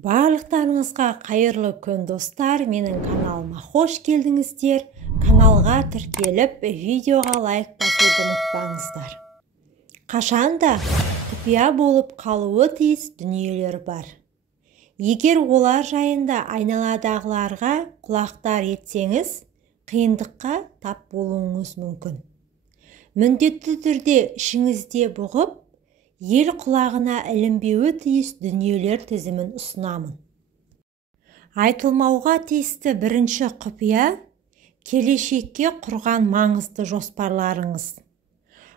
Барлықтарыңызға қайырлы күн достар, менің каналыма қош келдіңіздер. Каналға тіркеліп, видеоға лайк басуды ұмытпаңыздар. Қашанда құпия болып қалуы тиіс дүниелер бар. Егер олар жайында айналадағыларға құлақтар етсеңіз, қиындыққа тап болуыңыз мүмкін. Міндетті түрде ішіңізде бұғып, ел құлағына ілінбеуі тиіс дүниелер тізімін ұсынамын. Айтылмауға тиісті бірінші құпия – келешекке құрған маңызды жоспарларыңыз.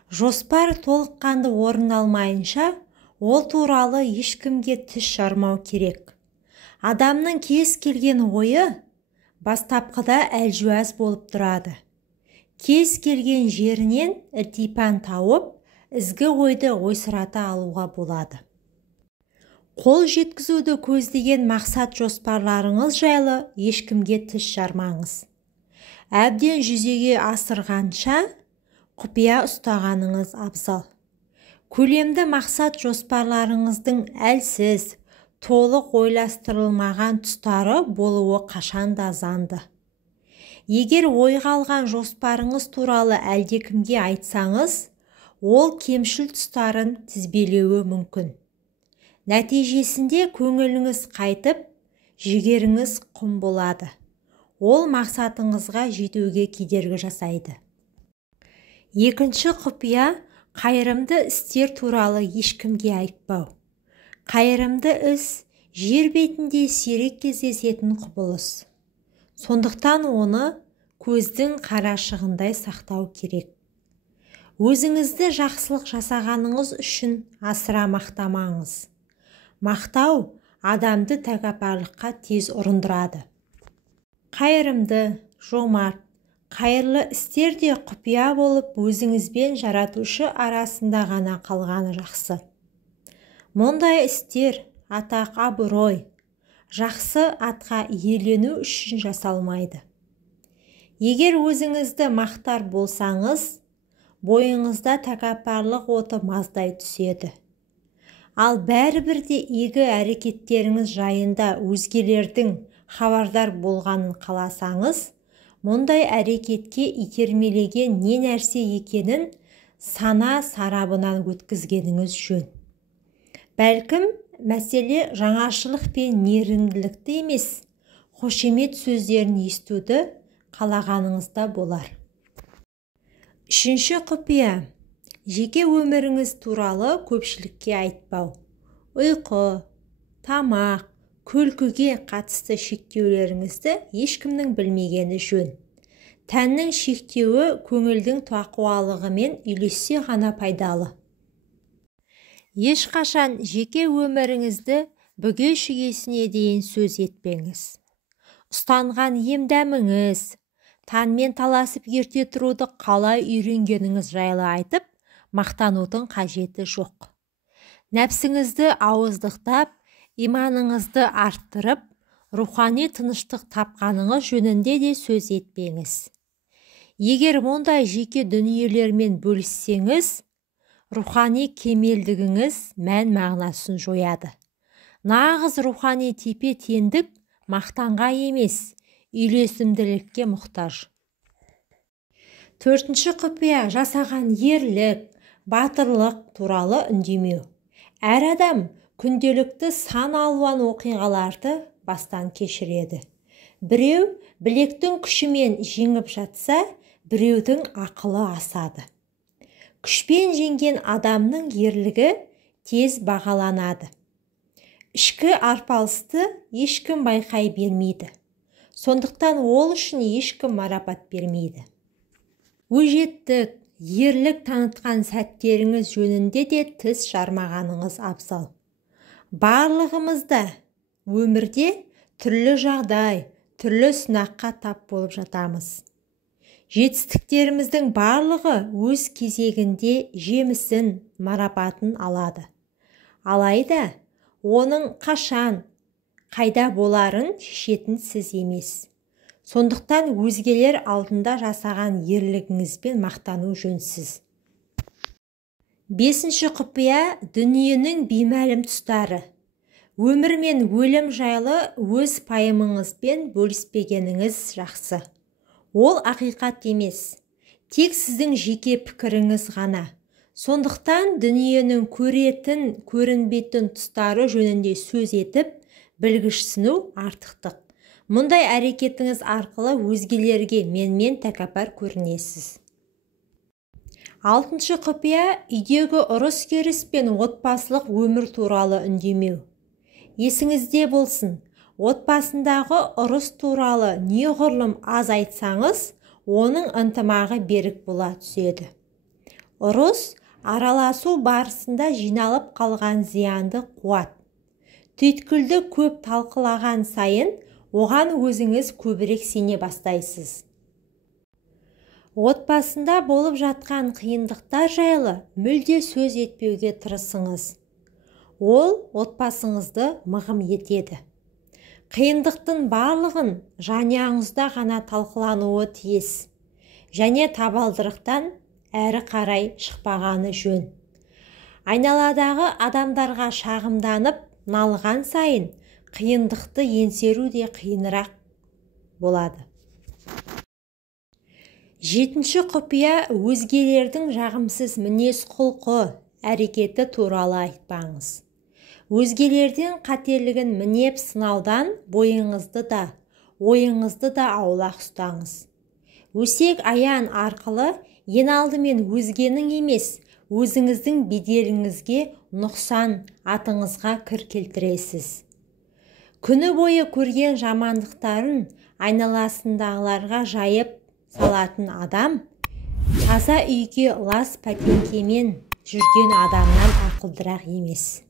Жоспар толыққанды орындалмайынша, ол туралы ешкімге тіс жармау керек. Адамның кез келген ойы бастапқыда әлжуаз болып тұрады. Кез келген жерінен ілтипан тауып, ізгі ойды ойсырата алуға болады. Қол жеткізуді көздеген мақсат жоспарларыңыз жайлы ешкімге тіс жармаңыз. Әбден жүзеге асырғанша құпия ұстағаныңыз абзал. Көлемді мақсат жоспарларыңыздың әлсіз, толық ойластырылмаған тұстары болуы қашанда заңды. Егер ойға алған жоспарыңыз туралы әлдекімге айтсаңыз, ол кемшіл тұстарын тізбелеуі мүмкін. Нәтижесінде көңіліңіз қайтып, жігеріңіз құм болады. Ол мақсатыңызға жетуге кедергі жасайды. Екінші құпия – қайырымды істер туралы ешкімге айтпау. Қайырымды іс жер бетінде сирек кездесетін құбылыс. Сондықтан оны көздің қарашығындай сақтау керек. Өзіңізді жақсылық жасағаныңыз үшін асыра мақтамаңыз. Мақтау адамды тәкаппарлыққа тез ұрындырады. Қайырымды, жомарт, қайырлы істер де құпия болып, өзіңізбен жаратушы арасында ғана қалғаны жақсы. Мұндай істер атақ, абырой, жақсы атқа иелену үшін жасалмайды. Егер өзіңізді мақтар болсаңыз, бойыңызда тәкаппарлық оты маздай түседі. Ал бәрібір де игі әрекеттеріңіз жайында өзгелердің хабардар болғанын қаласаңыз, мұндай әрекетке итермелеген не нәрсе екенін сана сарабынан өткізгеніңіз жөн. Бәлкім, мәселе жаңашылық пен мейірімділікті емес, қошемет сөздерін естуді қалағаныңызда болар. Үшінші құпия – жеке өміріңіз туралы көпшілікке айтпау. Ұйқы, тамақ, күлкіге қатысты шектеулеріңізді ешкімнің білмегені жөн. Тәннің шектеуі көңілдің тақуалығымен үйлессе ғана пайдалы. Ешқашан жеке өміріңізді бүге-шүгесіне дейін сөз етпеңіз. Ұстанған ем-дәміңіз, таңмен таласып ерте тұруды қалай үйренгеніңіз жайлы айтып, мақтанудың қажеті жоқ. Нәпсіңізді ауыздықтап, иманыңызды арттырып, рухани тыныштық тапқаныңыз жөнінде де сөз етпеңіз. Егер мұндай жеке дүниелермен бөліссеңіз, рухани кемелдігіңіз мән-мағынасын жояды. Нағыз рухани тепе-теңдік мақтанға емес, үйлесімділікке мұқтаж. Төртінші құпия – жасаған ерлік, батырлық туралы үндемеу. Әр адам күнделікті сан алуан оқиғаларды бастан кешіреді. Біреу білектің күшімен жеңіп жатса, біреудің ақылы асады. Күшпен жеңген адамның ерлігі тез бағаланады. Ішкі арпалысты ешкім байқай бермейді. Сондықтан ол үшін ешкім марапат бермейді. Өжеттік, ерлік танытқан сәттеріңіз жөнінде де тіс жармағаныңыз абзал. Барлығымызда өмірде түрлі жағдай, түрлі сынаққа тап болып жатамыз. Жетістіктеріміздің барлығы өз кезегінде жемісін, марапатын алады. Алайда, оның қашан, қайда боларын шешетін сіз емес. Сондықтан өзгелер алдында жасаған ерлігіңізбен мақтану жөнсіз. Бесінші құпия – дүниенің беймәлім тұстары. Өмір мен өлім жайлы өз пайымыңызбен бөліспегеніңіз жақсы. Ол ақиқат емес, тек сіздің жеке пікіріңіз ғана. Сондықтан дүниенің көретін, көрінбейтін тұстары жөнінде сөз етіп, білгішсіну артықтық. Мұндай әрекетіңіз арқылы өзгелерге менмен тәкаппар көрінесіз. 6-шы құпия – үйдегі ұрыс-керіс пен отбасылық өмір туралы үндемеу. Есіңізде болсын, отбасындағы ұрыс туралы неғұрлым аз айтсаңыз, оның ынтымағы берік бола түседі. Ұрыс араласу барысында жиналып қалған зиянды қуат. Түйткілді көп талқылаған сайын, оған өзіңіз көбірек сене бастайсыз. Отбасында болып жатқан қиындықтар жайлы мүлде сөз етпеуге тырысыңыз. Ол отбасыңызды мығым етеді. Қиындықтың барлығын жанұяңызда ғана талқылануы тиіс. Және табалдырықтан әрі қарай шықпағаны жөн. Айналадағы адамдарға шағымданып, налыған сайын қиындықты еңсеру де қиынырақ болады. 7-ші құпия – өзгелердің жағымсыз мінез-құлқы, әрекеті туралы айтпаңыз. Өзгелерден қателігін мінеп сынаудан бойыңызды да, ойыңызды да аулақ ұстаңыз. Өсек аян арқылы ең алдымен өзгенің емес, өзіңіздің беделіңізге нұқсан, атыңызға кір келтіресіз. Күні бойы көрген жамандықтарын айналасындағыларға жайып салатын адам, таза үйге лас пәтеңкемен жүрген адамнан ақылдырақ емес.